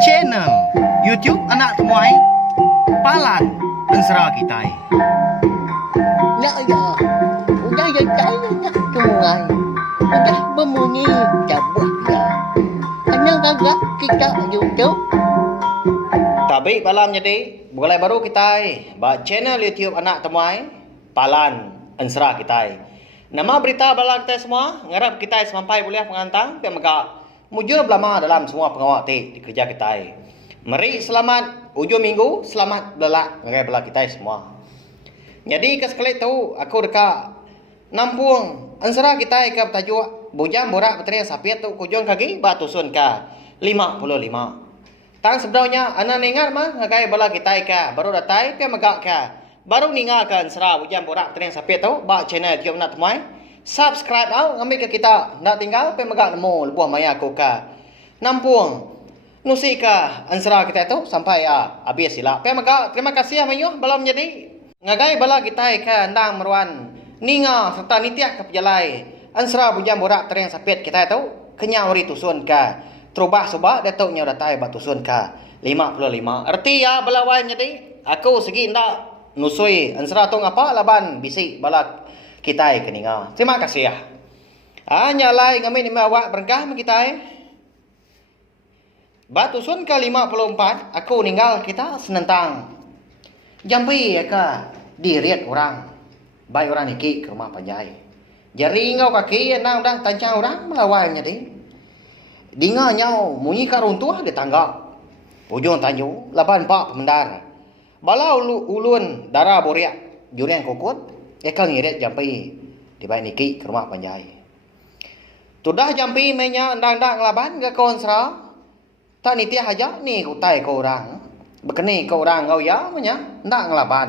channel YouTube Anak Temuai Palan Ensera Kitai. Ya, udah ya saya nak tungai. Udah berbunyi cabut ya. Hanya agak kita YouTube. Tapi malam jadi mulai baru kita channel YouTube Anak Temuai Palan Ensera Kitai. Nama berita bala kita semua, ngarap kita sampai boleh pengantang dan maka mujur belama dalam semua pengawal di kerja kita. Mari selamat ujung minggu, selamat belak ngai bala kita semua. Jadi kesekali tu aku dekat nampung Ensera kita ke tajuk bujang borak petri sapiat tu kujung kaki batusun ka 55. Tang sebenarnya anak ingat mah ngai bala kita ka baru datai pe magak ka. Baru ninggalkan Ensera bujang borak petri sapiat tu ba channel YouTube Nak Temuai. Subscribe au ngambil ke kita nak tinggal pe magak nemu lebuh maya aku ka. Nampung nusi ka Ensera kita tu sampai habis sila. Pe magak terima kasih amayuh bala menjadi ngagai bala kita ka ndang meruan ninga serta nitiah ke pejalai Ensera bujang borak petri sapiat kita tu kenyau ri tusun ka. Terubah sebab datuk nyau datai batusun ka 55. Erti ya bala wai menjadi aku segi ndak nusui Ensera tu ngapa laban bisik balak kita keninga. Terima kasih ya. Nyalai ngamin ni awak berkah kita. Batusun ke 54 aku ninggal kita senentang. Jampi ya ka diriat orang. Bai orang iki ke rumah panjai. Jari ngau kaki nang dah tancang orang melawai jadi. Dinga nyau munyi ka runtuh di tangga. Ujung tanju laban pak pemendar. Bala ulun darah boriak jurian kokot eka ngirit jampi di bai niki ke rumah panjai. Tudah jampi menya ndang-ndang laban ke kon Ensera. Tak nitiah aja ni kutai ke orang. Bekeni ke orang ngau ya menya ndak ngelaban.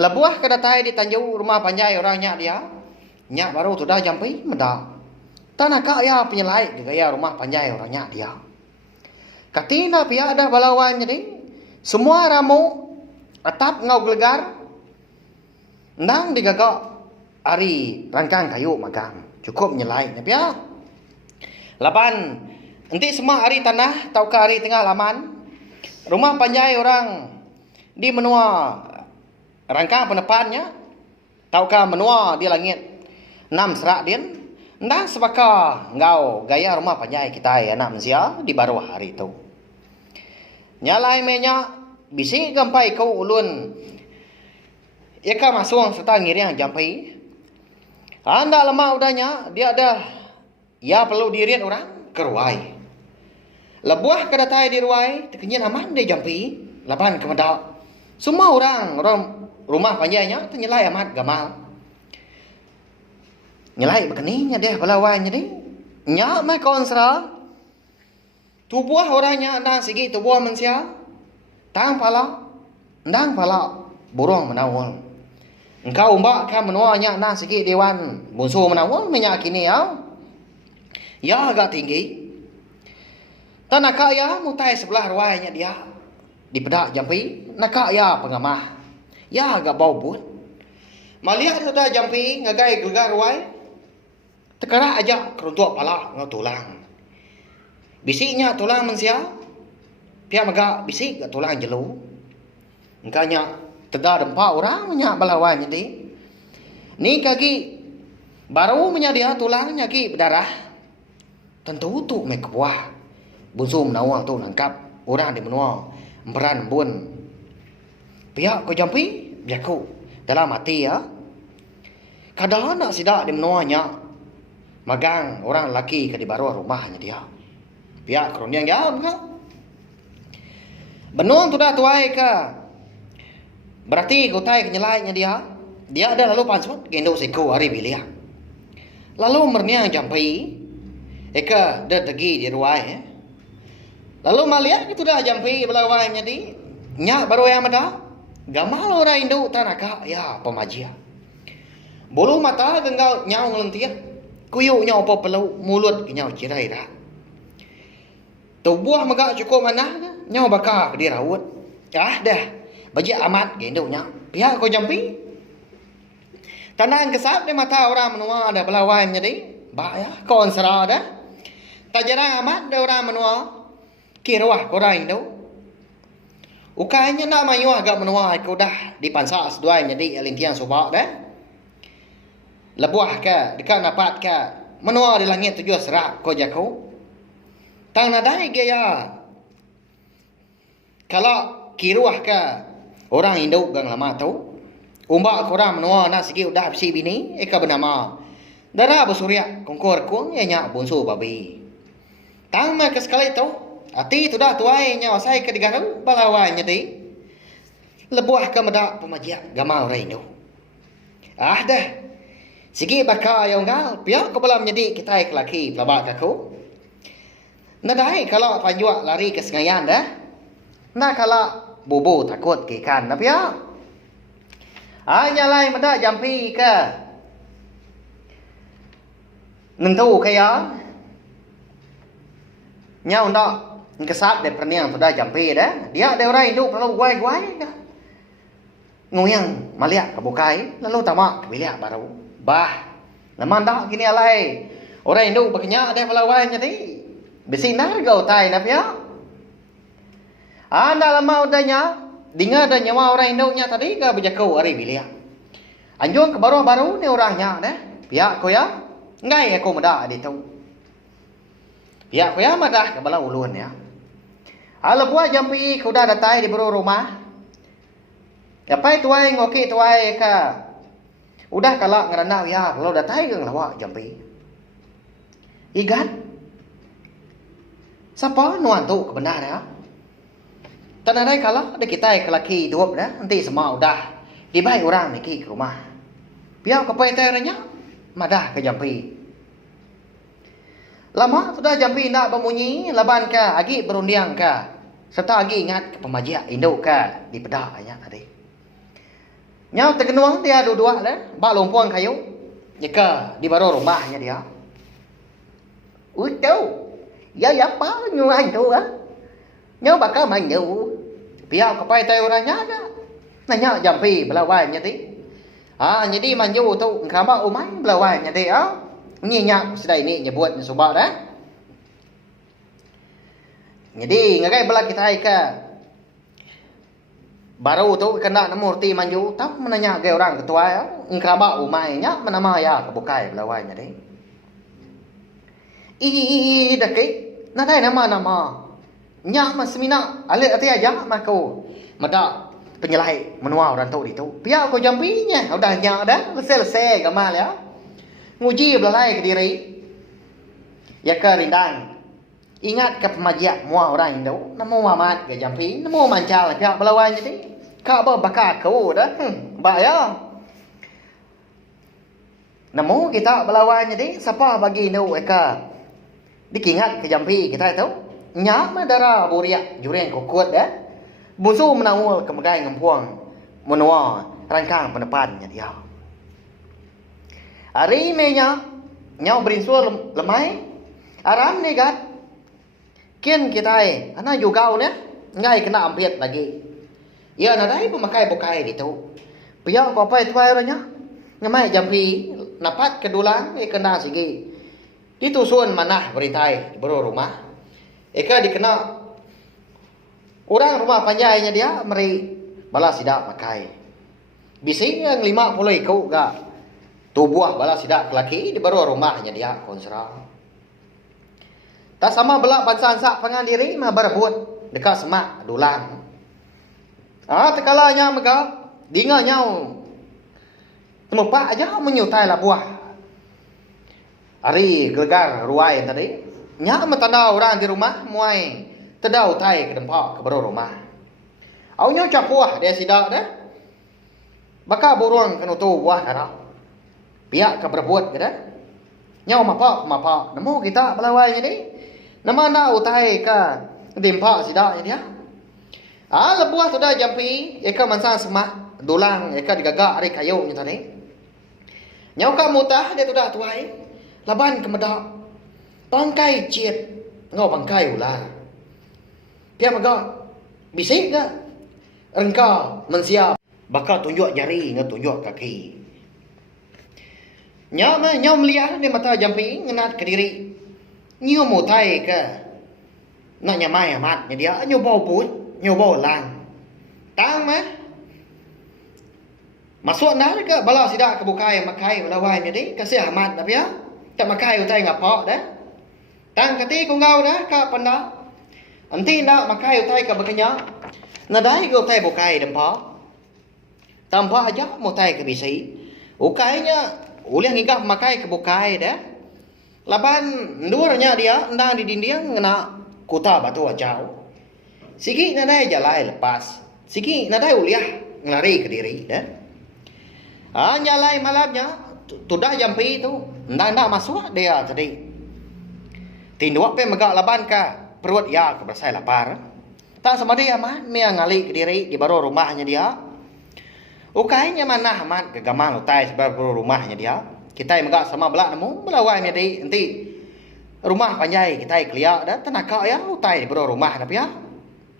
Lebuah ke datai di tanju rumah panjai orang nyak dia. Nyak baru tudah jampi mendak. Tanah kak ya penyelai ke gaya rumah panjai orang nyak dia. Katina pihak ada balawan jadi. Semua ramu atap ngau gelegar. Nang digagak ari rangkang kayu magam. Cukup nyelai ni pihak. Lapan nanti semua ari tanah tau ke ari tengah laman. Rumah panjai orang di menua rangkang penepannya. Tau ke menua di langit 6 serak din. Nang sebaka ngau gaya rumah panjai kita anak manusia di baru hari itu. Nyalai menya bisi gampai kau ulun. Eka masuk serta ngiriang jampai. Anda lemah udahnya dia ada ya perlu diriat orang keruai. Lebuah kedatai di ruai terkenyan aman dia jampi laban kemedak. Semua orang rumah panjainya ternyelai amat gamal. Nyelai bekeninya deh balawan jadi. Nyak mai kau Ensera. Tubuh orangnya ndang segi tubuh manusia. Tang pala. Ndang pala burung menawul. Engkau mbak kan menuanya ndang segi dewan bunsu menawul menyakini ya. Ya agak tinggi. Tanah kaya mutai sebelah ruainya dia. Di pedak jampi. Nak ya pengamah. Ya agak bau but. Malihat sudah jampi ngagai gelegar ruai. Tekara aja keruntuk pala ngau tulang. Bisiknya tulang manusia. Pihak megak bisik tulang jelu. Engkanya teda dempak orang menyak balawan jadi. Ni kaki baru menyadia tulangnya ki berdarah. Tentu tu mek buah. Bunsu menawang tu nangkap orang di menua emperan bun. Pihak ko jampi biaku dalam hati ya. Kadang nak sidak di menuanya magang orang lelaki ke di baru rumahnya dia. Pihak keruniang jam kan. Benung tu dah tuai ke. Berarti kutai kenyelainya dia. Dia ada lalu pansut gendong seko hari bilia. Lalu merniang jampai. Eka dah tegi di ruai. Lalu maliak itu dah jampai belawainya di. Nyak baru yang ada. Gamal orang Indo tanah kak ya pemajia. Bulu mata genggau nyau ngelentia. Kuyuk nyau apa pelau mulut nyau cirai dah. Tubuh megak cukup mana nyau bakar di rawut. Dah. Bajak amat gendong nyau. Pihak kau jampi. Tanang kesap di mata orang menua ada pelawai menjadi. Ba ya kau Ensera dah. Tak jarang amat ada orang menua. Kirwah korang itu. Ukanya nak mayu agak menua kau dah dipansa seduai jadi alintian subak dah. Lebuah ka dekat napat ka menua di langit tujuh serak kau jaku. Tang nadai gaya. Kalau kirwah ka orang induk gang lama tu. Umbak korang menua nak segi udah bisi bini eka bernama. Darah bersurya kongkor kuang nya bunsu babi. Tang ma ke sekali tu. Ati tu dah tuai nya wasai ke digaru balawai nya ti. Lebuah ka medak pemajak gamau rai tu. Ah dah. Sigi bakal yang gal, pihak kau belum jadi kita laki pelabak aku. Nadai kalau panjuak lari ke sengayan dah. Nak kalau bubu takut ke ikan, nak pihak. Hanya lain medak jampi ke. Nentu kaya. Nyau nak kesat de perniang tu dah jampi dah. Dia ada orang hidup lalu guai-guai dah. Nguyang maliak kebukai lalu tamak biliak baru. Bah, naman dah kini alai. Orang Indo berkenyak ada pelawai jadi. Besinar kau tai nak ya. Anda lama udahnya, dengar dan nyawa orang Indo nya tadi ke berjakau hari bilia. Anjung ke baru-baru ni orangnya dah. Pihak kau ya, ngai aku muda di tu. Pihak kau ya madah ke bala ulun ya. Ala buat jampi kau dah datai di baru rumah. Apa tuai ngoki tuai ke. Udah kalau ngerenau ya, kalau dah tahu yang lawak jampi. Igat. Siapa nuan tu kebenar ya? Tanadai kalau ada kita kelaki dua dah, nanti semua udah dibaik orang ni ke rumah. Biar kepai teranya, madah ke jampi. Lama sudah jampi nak berbunyi, laban ke, agi berundiang ke, serta agi ingat ke pemajak induk ke di pedak aja tadi. Nyau terkenuang dia dua-dua lah. Bak lompuang kayu. Jika di baru rumahnya dia. Tu. Ya apa nyuai tu ah. Nyau bakal main tu. Biar kepai tay orangnya ada. Nanya jampi belawainya ti. Jadi manju tu ngkama umai belawainya ti ah. Nyinya sedai ni nyebut subak dah. Jadi ngagai bela kita ke baru tu kena namurti manju tak menanya ke orang ketua ya ngkraba umainya menama ya kebukai belawainya deh. Daki nadai nama nya masmina ale ati aja mako mada penyelai menua orang tu itu. Pia ko jampinya udah nya dah selesai gamal ya. Nguji belalai ke diri. Ya ke rindang. Ingat ke pemajak mua orang Indo, namo Muhammad ke jampi, namo mancal ke belawainya deh. Kau bakal kau dah. Bahaya. Namun kita berlawan jadi siapa bagi nu eka dikingat ke jampi kita itu nya madara buriak jureng kokot dah. Musuh menawul ke megai ngempuang menua rangkang penepannya dia. Hari ni nya berinsul lemai aram ni gat kian kita ana juga ne ngai kena ampit lagi. Ya nadai pemakai bukai gitu. Pihak apa itu orangnya? Ngamai jampi napat kedulang kena sigi. Ditusun manah beritai baru rumah. Eka dikena orang rumah panjainya dia meri balas sidak pakai. Bisi yang 50 ikut gak tubuh balas sidak laki di baru rumahnya dia konsra. Tak sama belak pansan sak pangan diri mah berebut dekat semak dulang. Tekalanya mega dinga nyau. Temupak aja menyutai lah buah. Hari gelegar ruai tadi. Nya metanda orang di rumah muai tedau tai ke dempak ke baru rumah. Aunya capuah dia sidak dah. Baka burung kena tu buah kana. Pihak ke berbuat ke dah. Nyau mapak. Nemu kita belawai ni. Nama na utai ke dempak sidaknya dia. Lebuah tu dah jampi, eka mansan semak, dulang, eka digagak hari kayu ni tadi. Nyau ka mutah dia tu dah tuai, laban ke medak, bangkai ciet, ngau bangkai ular. Dia megak, bisik ke? Engkau mensiap, bakal tunjuk jari, nggak tunjuk kaki. Nyau melihat di mata jampi, ngenat ke diri. Nyau mutai ke? nak nyamai amat dia nyoba pun nyoba lang tang mah masuk dah ke bala sidak ke bukai makai lawai jadi kasih amat tapi ya tak makai utai ngapok dah tang kati ko ngau dah ka panda anti nak makai utai ka bakanya nadai ke utai bukai dempa tanpa aja mutai ke bisi ukainya uliang hingga makai ke bukai dah laban duanya dia ndang di dinding ngena kuta batu ajau siki nadai jalai lepas siki nadai uliah ngelari ke diri dah nyalai malamnya sudah jam pi tu ndak masuk dia tadi tinduk pe megak laban ka perut ya ke bersai lapar tak sama dia mah mia ngali ke diri di baru rumahnya dia ukainya mana amat ke gamal utai baru rumahnya dia kita megak sama belak nemu belawai jadi nanti rumah panjai kita kelia dah tenaga ya utai di baru rumah tapi ya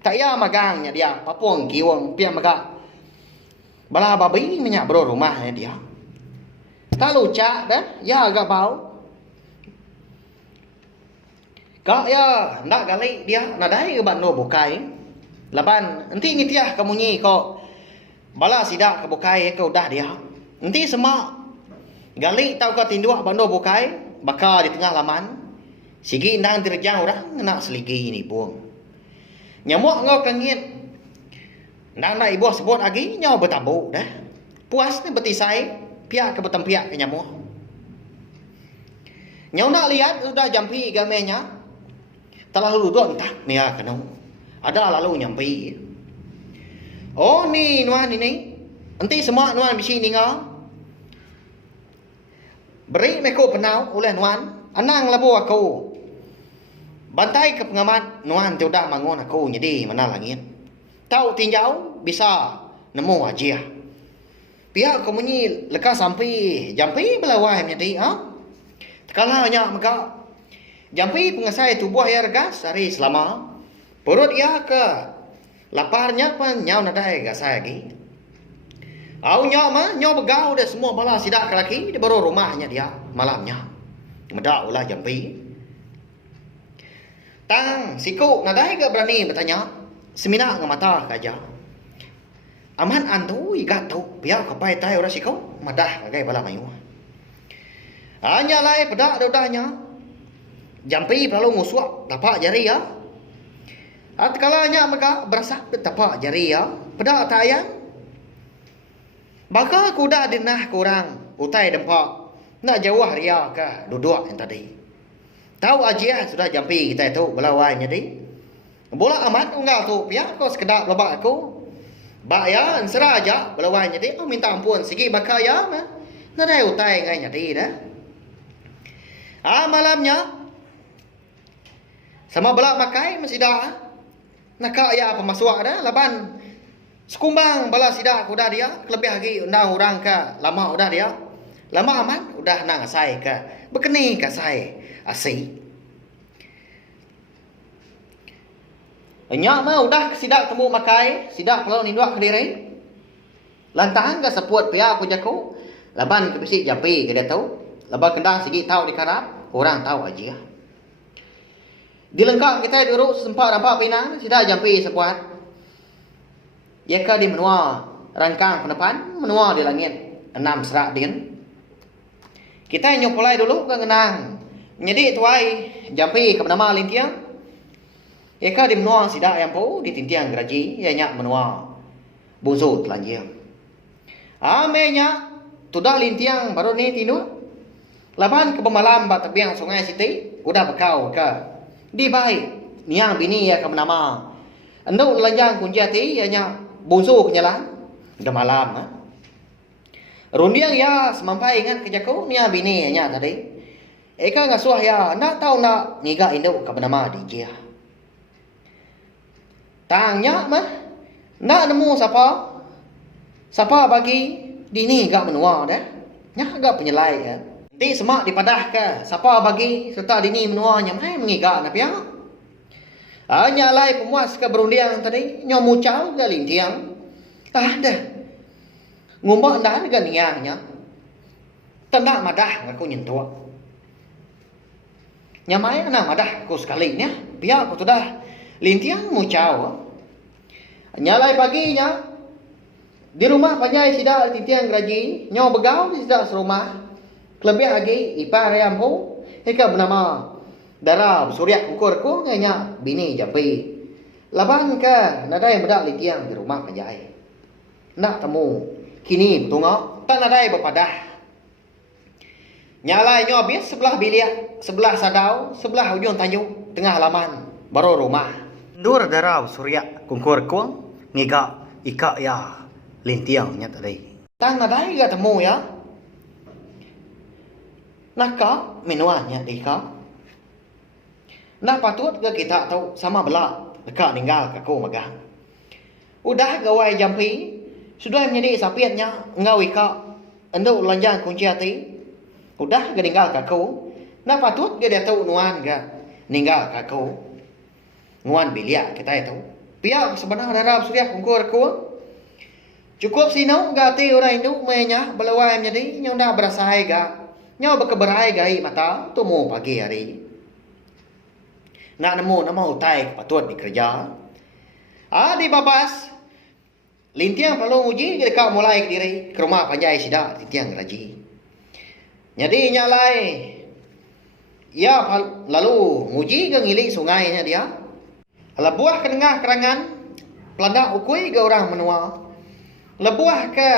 tak ya magangnya dia papuang kiwang pia megak bala babi minyak bro rumahnya dia tak lucak dah ya agak bau kak ya nak gali dia nadai ke bando bukai laban nanti ngitiah kamu nyi kok bala sidak ke bukai ke udah dia nanti semua gali tau ka tinduk bando bukai bakal di tengah laman sigi ndang dirjang orang nak seligi ni buang nyamuk ngau kengit nak ibu sebut lagi nyawa bertabu dah. Puas ni betisai pihak ke betempiak ke nyamuk. Nyawa nak lihat sudah jampi gamenya. Telah lalu duduk entah ni ya kena. Ada lalu nyampi. Oh ni nuan ini. Nanti semua nuan bisi ni ngau. Beri meko penau oleh nuan. Anang labu aku. Bantai ke pengamat nuan tidak mangun aku jadi mana langit. Tahu tinjau bisa nemu aja. Pihak komunyi lekas sampai jampi belawai menjadi kalanya maka jampi pengasai tubuh ya regas hari selama perut ya ke laparnya pun nyau nadai gasai lagi. Au nyau mah nyau begau dah semua bala sidak laki di baru rumahnya dia malamnya. Medak ulah jampi. Tang siku nadai ke berani bertanya. Semina ng mata kaja. Aman antu igat tu biar kapai tai ora sikau madah kagai bala mayu. Hanya lai pedak daudahnya. Jampi perlu ngusuak tapak jari ya. At kalanya maka berasa tapak jari ya. Pedak tayang. Baka kuda dinah kurang utai dempak. Nak jauh ria ke duduk yang tadi. Tahu aja sudah jampi kita itu belawai jadi. Bola amat unggal tu pihak kau sekedar lebak aku. Bak ya ansera aja belawai jadi minta ampun sigi bakal ya mah. Nadai utai ngai jadi dah. Malamnya sama belak makai masih dah. Nak ya pemasuk dah laban sekumbang bala sidak udah dia lebih lagi undang orang ke lama udah dia. Lama amat udah nang asai ke bekeni ke asai asih. Nyak mah udah sidak temu makai, sidak kalau ninduk ke diri. Lantahan ke sepuat pihak aku jaku. Laban ke bisi jampi ke dia tahu. Laban kendang sigi tahu di karap, orang tahu aja. Dilengkap kita dulu sempat nampak pinang, sidak jampi sepuat. Ya ke di menua rangkang penepan, menua di langit 6 serak din. Kita nyupulai dulu ke ngenang. Jadi tuai jampi ke nama lintiang. Eka di menua sidak yang po di tintiang geraji ya nyak menua buzu telanjang. Amenya tudah lintiang baru ni tinu. Laban ke pemalam bat tebiang sungai siti udah bekau ke di baik niang bini ya ke menama. Endo telanjang kunjati ya nyak buzu kenyalan ke malam. Rundiang ya semampai ingat kejaku niang bini ya nyak tadi. Eka ngasuh ya nak tahu nak ngiga induk ke menama di dia. Tangnya mah nak nemu siapa bagi dini gak menua dah nya gak penyelai ya nanti semak dipadah ke siapa bagi serta dini menuanya mai mengiga na pia hanya lai pemuas ke berundiang tadi nyo mucau ke lintiang dah ngumbak ndan ke niangnya tanda madah ngaku nyentuak nyamai na madah ku sekali nya pia ku sudah Lintiang mucau. Nyalai paginya. Di rumah panjai sida Lintiang graji. Nyaw begau di sida serumah. Kelebih lagi ipar ayampu. Ika bernama Darab Surya Kukur ku nganya bini Jampi. Laban ke nadai bedak Lintiang di rumah panjai. Nak temu kini tungok tak nadai berpadah. Nyalai nyo habis sebelah bilik, sebelah sadau, sebelah ujung tanjung, tengah halaman, baru rumah. Dur Darab Surya Kukur ku ngiga ika ya Lintiang nya tadi. Tang nadai ga temu ya. Nak ka minuannya di ka. Nak patut ke kita tahu sama belak dekat ninggal ke ku magang. Udah gawai Jampi sudah menjadi sapiatnya ngau ika enduk lanjang kunci hati. Udah ke ninggal ke ku. Nak patut ke dia tahu nuan ke ninggal ke ku. Nuan bilia kita itu. Pihak sebenarnya Darab Surya Kukur ku. Cukup sino gati orang induk menya belawai menjadi nyau dah berasai ga. Nyau berkeberai gai mata tumu pagi hari. Nak nemu nama utai patut dikerja. Di babas. Lintiang perlu uji dekat mulai ke diri ke rumah panjai sida Lintiang raji. Jadi nyalai. Ya lalu nguji ke ngilik sungainya dia. Lebuah ke tengah kerangan. Pelanda ukui ke orang menua. Lebuah ke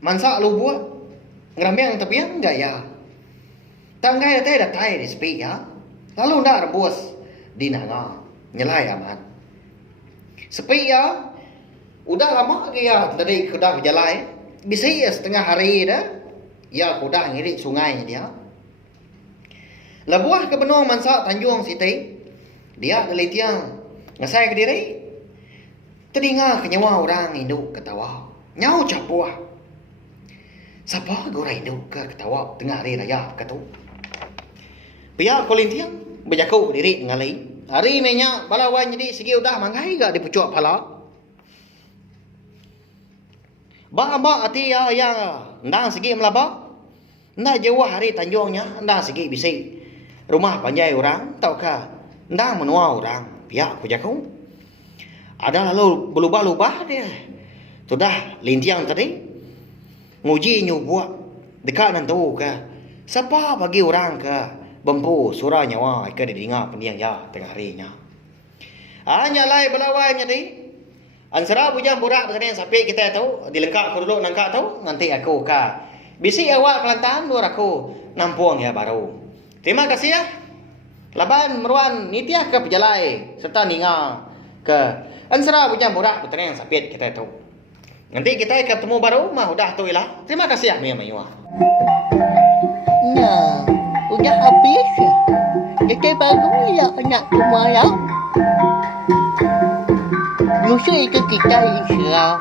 mansak lubuah. Ngerambiang tepian enggak ya. Tanggai datai datai di sepi ya. Lalu ndak rebus di nanga. Nyelai aman. Sepi ya. Udah lama ke ya dari kuda berjalan. Bisa ya setengah hari dah. Ya kuda ngirik sungai dia. Lebuah ke benua mansak Tanjung Siti. Dia dari tiang ngasai ke diri. Teringat ke nyawa orang induk ketawa. Nyau capuah. Siapa orang induk ke ketawa tengah hari raya katu. Pihak kolintiang berjaku diri dengan lain. Hari minyak balawan jadi segi udah manggai gak dipucuk pala. Ba ati ya ndang segi melaba. Ndak jauh hari Tanjungnya ndang segi bisi. Rumah panjai orang tau ka ndang menua orang pihak kujaku. Ada lalu berubah-ubah dia. Sudah Lintiang tadi nguji nyubuak dekat nantu ke. Siapa bagi orang ke bempu surah nyawa ke didinga pendiang ya tengah harinya. Nyalai belawainya tadi. Ansara bujang burak bersedia sampai kita tahu dilengkap aku dulu nangka tahu nanti aku ka. Bisi awak Kelantan luar aku nampung ya baru. Terima kasih ya. Laban meruan nitiah ke pejalai serta ninga ke ansara bujang burak bersedia sampai kita tahu. Nanti kita ketemu baru mah udah tu lah. Terima kasih ya Mia Mayua. Nah, udah habis. Jadi baru ya nak kemalam. Musuh itu kita insya